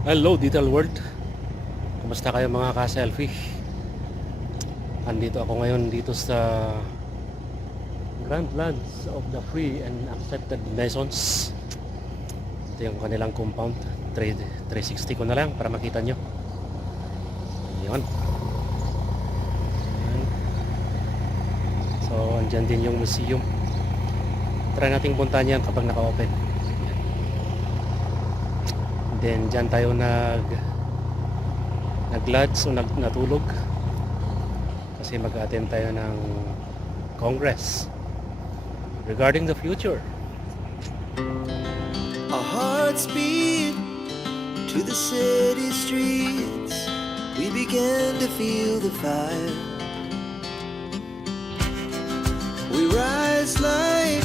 Hello Digital World. Kumusta kayo mga ka-selfie? Andito ako ngayon dito sa Grand Lands of the Free and Accepted Nations. Ito yung kanilang compound. 360 ko na lang para makita nyo. Ayan. So andyan din yung museum. Try nating puntahan yan kapag naka-open. Then dyan tayo nag-lodge o natulog kasi mag-attend tayo ng Congress regarding the future. Our hearts beat to the city streets. We began to feel the fire. We rise like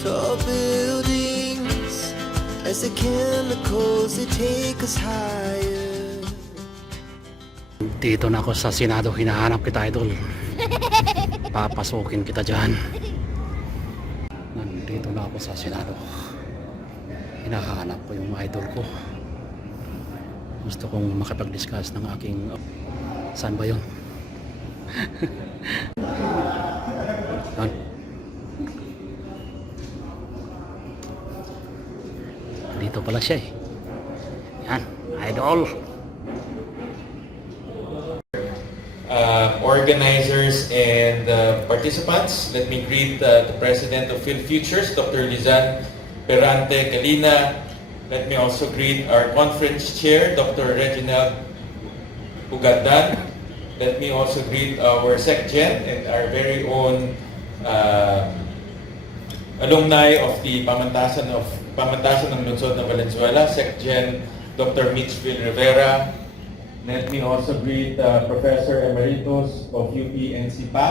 tall buildings as the chemicals they take us higher. Dito na ako sa Senado, hinahanap kita idol. Papasukin kita dyan. Nandito na ako sa Senado. Hinahanap ko yung idol ko. Gusto kong makapag-discuss ng aking... Saan ba yun? Yan. Dito pala siya eh. Yan, idol. Organizers and participants, let me greet the President of PhilFutures, Dr. Lizan Perante Calina. Let me also greet our conference chair, Dr. Reginald Ugandan. Let me also greet our SecGen and our very own alumni of the Pamantasan ng Lungsod ng Valenzuela, SecGen Dr. Mitchville Rivera. Let me also greet Professor Emeritus of UP-NCPA,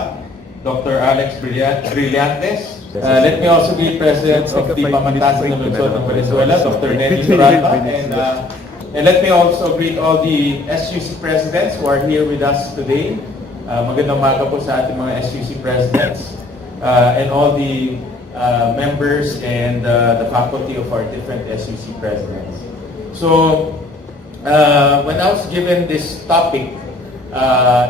Dr. Alex Brillantes. Let me also greet President of the Pamantasan ng Lungsod ng Valenzuela, Dr. Nelly Turalba. And let me also greet all the SUC presidents who are here with us today. Magandang umaga po sa ating mga SUC presidents and all the members and the faculty of our different SUC presidents. So, when I was given this topic,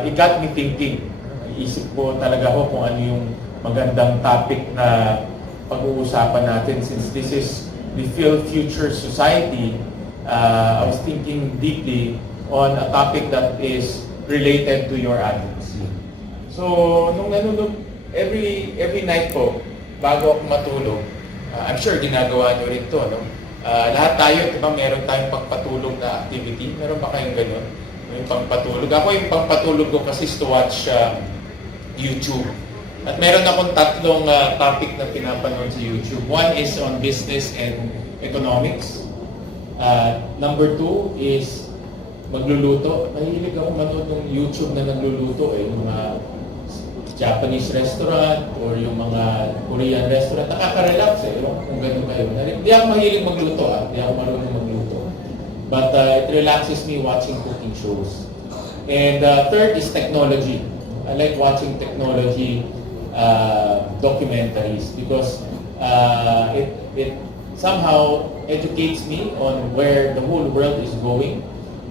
it got me thinking. Iisip ko talaga ho kung ano yung magandang topic na pag-uusapan natin. Since this is the PhilFutures Society, I was thinking deeply on a topic that is related to your advocacy. So, nung nanonood, every night po, bago ako matulog, I'm sure ginagawa nyo rin to, no? Lahat tayo, diba, meron tayong pagpatulog na activity. Meron ba kayong gano'n? Yung pangpatulog. Ako yung pangpatulog ko kasi is to watch YouTube. At meron akong tatlong topic na pinapanood sa YouTube. One is on business and economics. Number two is magluluto. Mahilig ako manood ng YouTube na nagluluto. Yung mga Japanese restaurant or yung mga Korean restaurant. Nakaka-relax kung gano'n kayo. Hindi ako mahilig magluto. Hindi ako marunong magluto. But it relaxes me watching cooking shows. And third is technology. I like watching technology documentaries because it somehow educates me on where the whole world is going.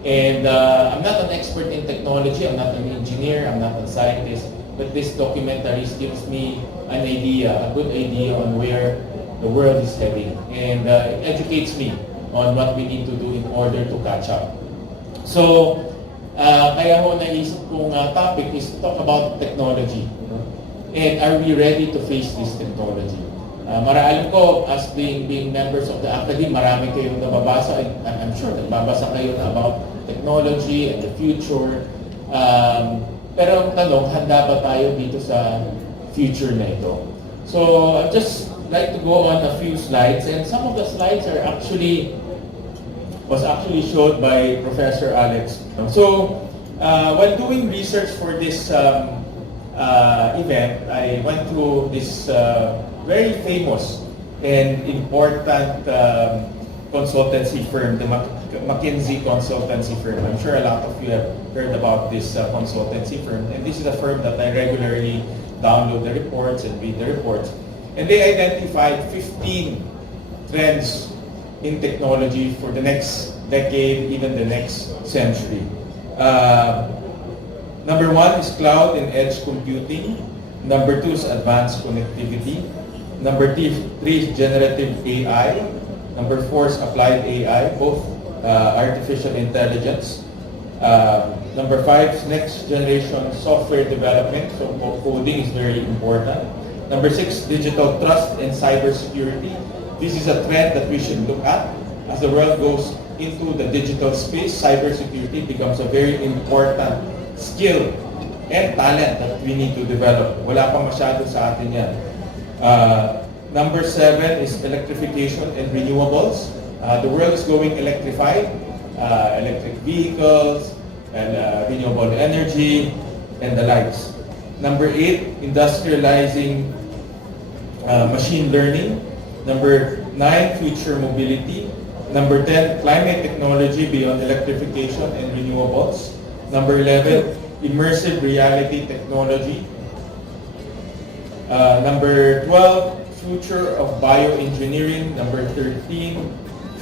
And I'm not an expert in technology, I'm not an engineer, I'm not a scientist, but this documentaries gives me an idea, a good idea on where the world is heading. And it educates me on what we need to do in order to catch up. So, kaya ho naisip kong topic is to talk about technology. And are we ready to face this technology? Alam ko, as being members of the academy, marami kayong nababasa. I'm sure nagbabasa kayo about technology and the future. Pero ang tanong, handa ba tayo dito sa future na ito? So, I'd just like to go on a few slides. And some of the slides was actually showed by Professor Alex. So, while doing research for this event, I went through this very famous and important consultancy firm, the McKinsey consultancy firm. I'm sure a lot of you have heard about this consultancy firm. And this is a firm that I regularly download the reports and read the reports. And they identified 15 trends in technology for the next decade, even the next century. Number one is cloud and edge computing. Number two is advanced connectivity. Number three is generative AI. Number four is applied AI, both artificial intelligence. Number five is next generation software development, so coding is very important. Number six, digital trust and cybersecurity. This is a trend that we should look at. As the world goes into the digital space, cybersecurity becomes a very important skill and talent that we need to develop. Wala pang masyado sa atin yan. Number seven is electrification and renewables. The world is going electrified, electric vehicles, and renewable energy, and the likes. Number eight, industrializing machine learning. Number nine, future mobility. Number 10, climate technology beyond electrification and renewables. Number 11, immersive reality technology. Number 12, future of bioengineering. Number 13,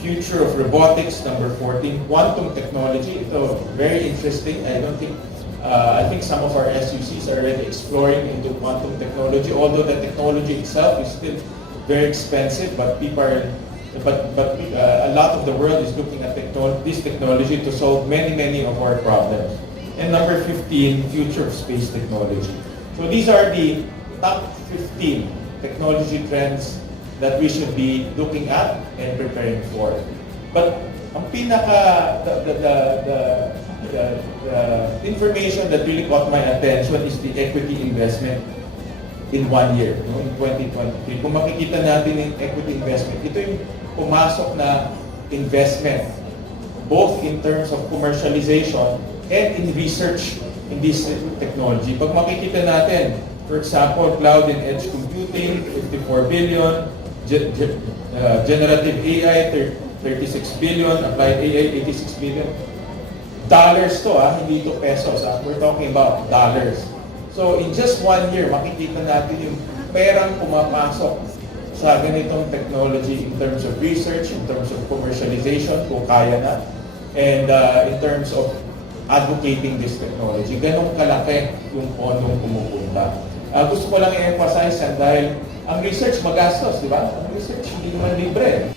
future of robotics. Number 14, quantum technology. Ito, very interesting. I think some of our SUCs are already exploring into quantum technology, although the technology itself is still very expensive, but a lot of the world is looking at this technology to solve many of our problems. And number 15, future of space technology. So these are the top 15 technology trends that we should be looking at and preparing for. But ang the information that really caught my attention is the equity investment in 1 year, in 2023. Kung makikita natin yung equity investment, ito yung pumasok na investment, both in terms of commercialization and in research in this technology. Pag makikita natin, for example, cloud and edge computing, 54 billion, generative AI, 36 billion, applied AI, 86 billion. Dollars to, hindi to pesos. We're talking about dollars. So in just 1 year, makikita natin yung perang pumapasok sa ganitong technology in terms of research, in terms of commercialization, kung kaya na, and in terms of advocating this technology. Ganong kalaki yung ponong pumupunta. Gusto ko lang i-emphasize yan dahil ang research magastos, di ba? Ang research hindi naman libre.